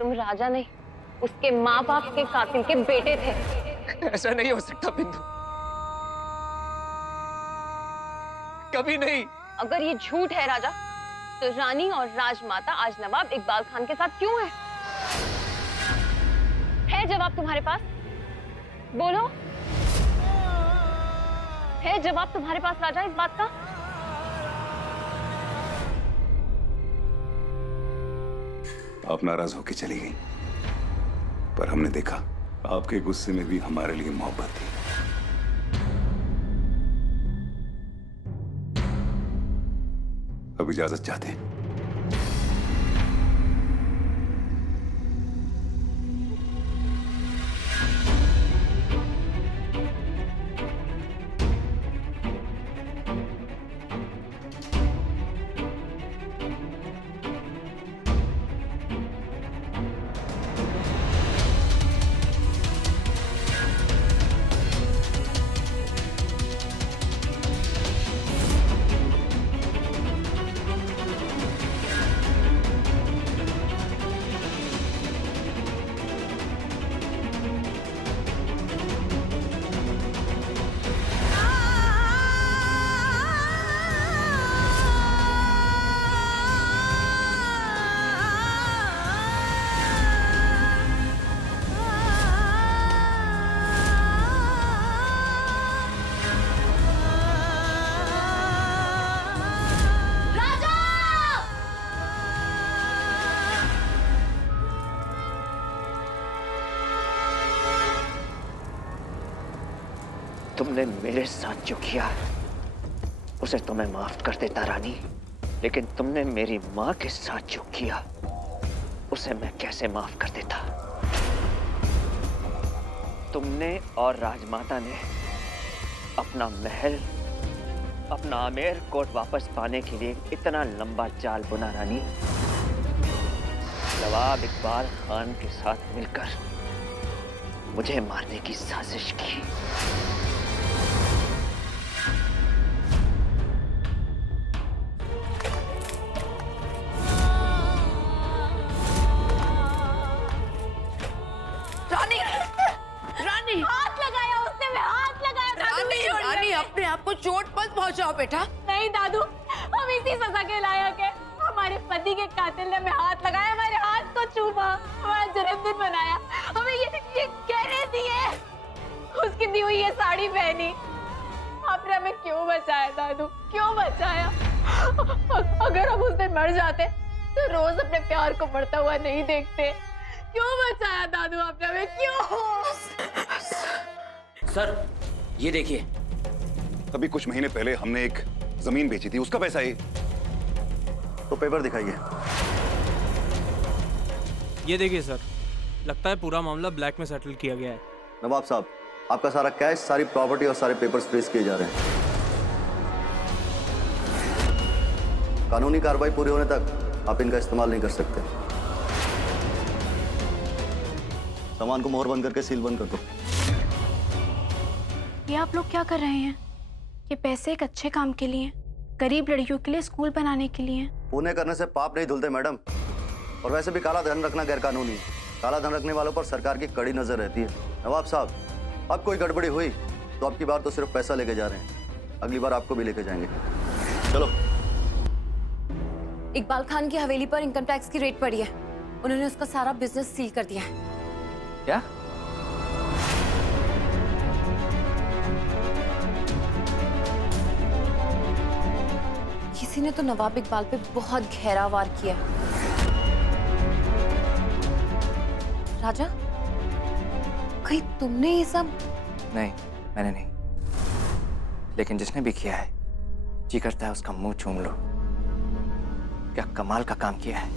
तुम राजा नहीं, उसके माँ बाप के कातिल के बेटे थे। ऐसा नहीं हो सकता बिंदु, कभी नहीं। अगर ये झूठ है राजा, तो रानी और राजमाता आज नवाब इकबाल खान के साथ क्यों है? जवाब तुम्हारे पास? बोलो, है जवाब तुम्हारे पास राजा इस बात का? आप नाराज होकर चली गई, पर हमने देखा आपके गुस्से में भी हमारे लिए मोहब्बत थी। अब इजाजत चाहते हैं। तुमने मेरे साथ जो किया उसे तो मैं माफ कर देता रानी, लेकिन तुमने मेरी माँ के साथ जो किया उसे मैं कैसे माफ कर देता? तुमने और राजमाता ने अपना महल, अपना आमेर कोट वापस पाने के लिए इतना लंबा जाल बुना रानी। नवाब इकबाल खान के साथ मिलकर मुझे मारने की साजिश की। अपने आप को चोट मत पहुंचाओ बेटा। नहीं दादू, हम इसी सजा के लायक है। हमारे पति के कातिल ने हमें हाथ लगाया, हमारे हाथ को चूमा, हमारा जन्मदिन मनाया, हमें ये गहने दिए, उसकी दी हुई ये साड़ी पहनी। आपने हमें क्यों बचाया दादू, क्यों बचाया? अगर हम उस दिन मर जाते तो रोज अपने प्यार को मरता हुआ नहीं देखते। क्यों बचाया दादू आपने हमें, क्यों? सर ये देखिए, अभी कुछ महीने पहले हमने एक जमीन बेची थी, उसका पैसा है। तो पेपर दिखाइए। ये देखिए सर, लगता है पूरा मामला ब्लैक में सेटल किया गया है। नवाब साहब, आपका सारा कैश, सारी प्रॉपर्टी और सारे पेपर्स फ्रीज किए जा रहे हैं। कानूनी कार्रवाई पूरी होने तक आप इनका इस्तेमाल नहीं कर सकते। सामान को मोहर बंद करके सील बंद कर दो। ये आप लोग क्या कर रहे हैं? ये पैसे एक अच्छे काम के लिए, गरीब लड़कियों के लिए स्कूल बनाने के लिए। पुण्य करने से पाप नहीं धुलते मैडम, और वैसे भी काला धन रखना गैर कानूनी है। काला धन रखने वालों पर सरकार की कड़ी नजर रहती है। नवाब साहब, अब कोई गड़बड़ी हुई तो आपकी बार तो सिर्फ पैसा लेके जा रहे हैं, अगली बार आपको भी लेके जाएंगे। चलो। इकबाल खान की हवेली पर इनकम टैक्स की रेड पड़ी है, उन्होंने उसका सारा बिजनेस सील कर दिया है। क्या? किसी ने तो नवाब इकबाल पे बहुत गहरा वार किया। राजा, कहीं तुमने ये सब? नहीं, मैंने नहीं, लेकिन जिसने भी किया है जी करता है उसका मुंह चूम लो। क्या कमाल का काम किया है।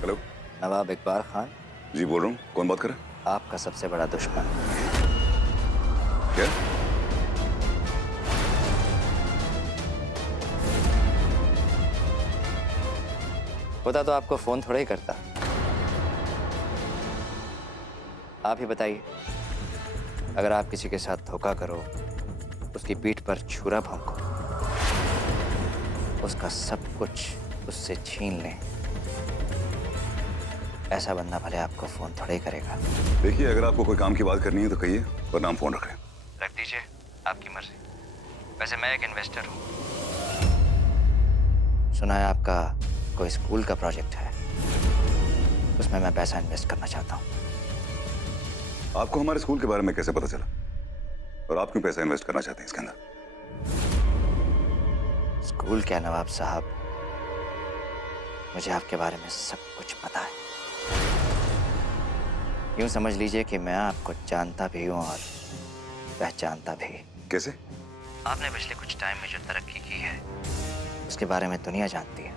हेलो, नवाब इकबाल खान जी बोल रहा हूँ। कौन बात कर रहा है? आपका सबसे बड़ा दुश्मन। क्या? होता तो आपको फोन थोड़ा ही करता। आप ही बताइए, अगर आप किसी के साथ धोखा करो, उसकी पीठ पर छुरा भोंको, उसका सब कुछ उससे छीन लें, ऐसा बंदा भले आपको फोन थोड़े ही करेगा। देखिए, अगर आपको कोई काम की बात करनी है तो कहिए, वरना हम फोन रख रहे हैं। रख दीजिए, आपकी मर्जी। वैसे मैं एक इन्वेस्टर हूँ। सुना है आपका कोई स्कूल का प्रोजेक्ट है, उसमें मैं पैसा इन्वेस्ट करना चाहता हूँ। आपको हमारे स्कूल के बारे में कैसे पता चला? और आप क्यों पैसा इन्वेस्ट करना चाहते हैं इसके अंदर? स्कूल क्या नवाब साहब, मुझे आपके बारे में सब कुछ पता है। यूं समझ लीजिए कि मैं आपको जानता भी हूं और पहचानता भी। कैसे? आपने पिछले कुछ टाइम में जो तरक्की की है उसके बारे में दुनिया जानती है।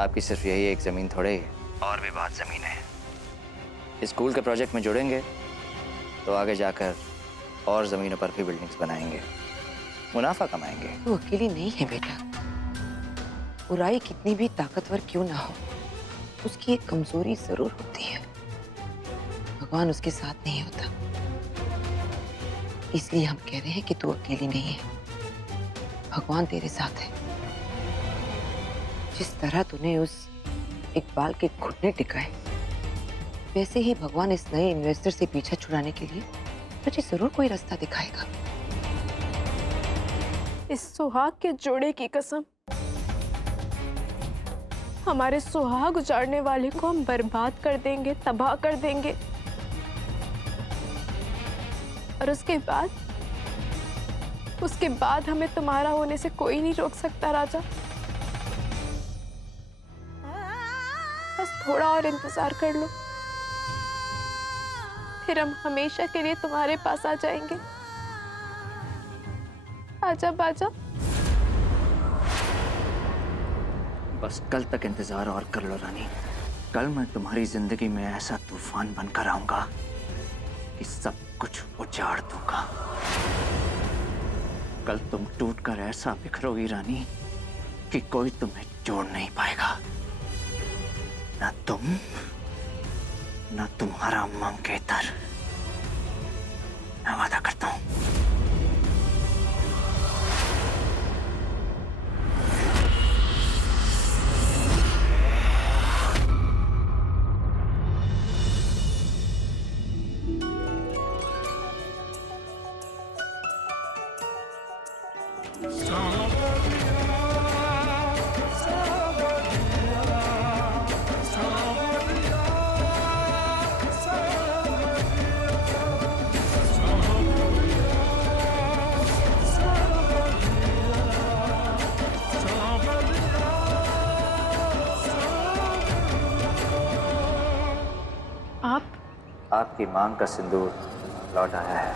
आपकी सिर्फ यही एक जमीन थोड़े ही, और भी बहुत जमीन है। इस स्कूल के प्रोजेक्ट में जुड़ेंगे तो आगे जाकर और जमीनों पर भी बिल्डिंग्स बनाएंगे, मुनाफा कमाएंगे। वो अकेली नहीं है बेटा। बुराई कितनी भी ताकतवर क्यों ना हो, उसकी एक कमजोरी जरूर होती है। भगवान उसके साथ नहीं होता, इसलिए हम कह रहे हैं कि तू अकेली नहीं है, भगवान तेरे साथ है। जिस तरह तूने उस इकबाल के घुटने टिकाए, वैसे ही भगवान इस नए इन्वेस्टर से पीछा छुड़ाने के लिए तुझे जरूर कोई रास्ता दिखाएगा। इस सुहाग के जोड़े की कसम, हमारे सुहाग उजाड़ने वाले को हम बर्बाद कर देंगे, तबाह कर देंगे। और उसके बाद हमें तुम्हारा होने से कोई नहीं रोक सकता राजा। बस थोड़ा और इंतजार कर लो, फिर हम हमेशा के लिए तुम्हारे पास आ जाएंगे। आजा बाजा। बस कल तक इंतजार और कर लो रानी। कल मैं तुम्हारी जिंदगी में ऐसा तूफान बनकर आऊंगा कि सब कुछ उजाड़ दूंगा। कल तुम टूटकर ऐसा बिखरोगी रानी कि कोई तुम्हें जोड़ नहीं पाएगा, ना तुम ना तुम्हारा मंगेतर। मैं वादा करता हूं। आपकी मांग का सिंदूर लौट आया है।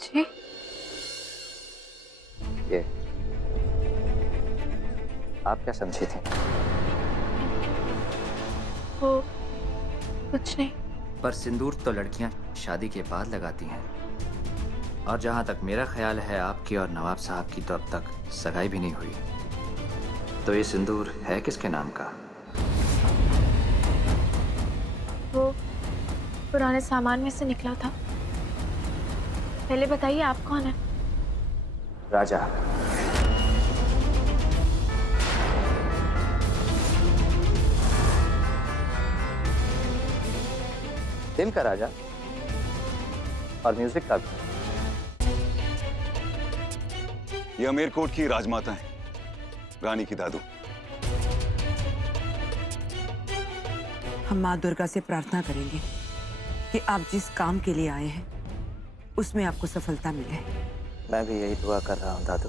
जी, ये आप क्या समझी थी? वो कुछ नहीं। पर सिंदूर तो लड़कियां शादी के बाद लगाती हैं, और जहां तक मेरा ख्याल है आपकी और नवाब साहब की तो अब तक सगाई भी नहीं हुई। तो ये सिंदूर है किसके नाम का? वो पुराने सामान में से निकला था। पहले बताइए आप कौन है? राजा। दिल का राजा और म्यूजिक का भी। ये अमेरकोट की राजमाता है, रानी की दादू। हम माँ दुर्गा से प्रार्थना करेंगे कि आप जिस काम के लिए आए हैं उसमें आपको सफलता मिले। मैं भी यही दुआ कर रहा हूँ दादू।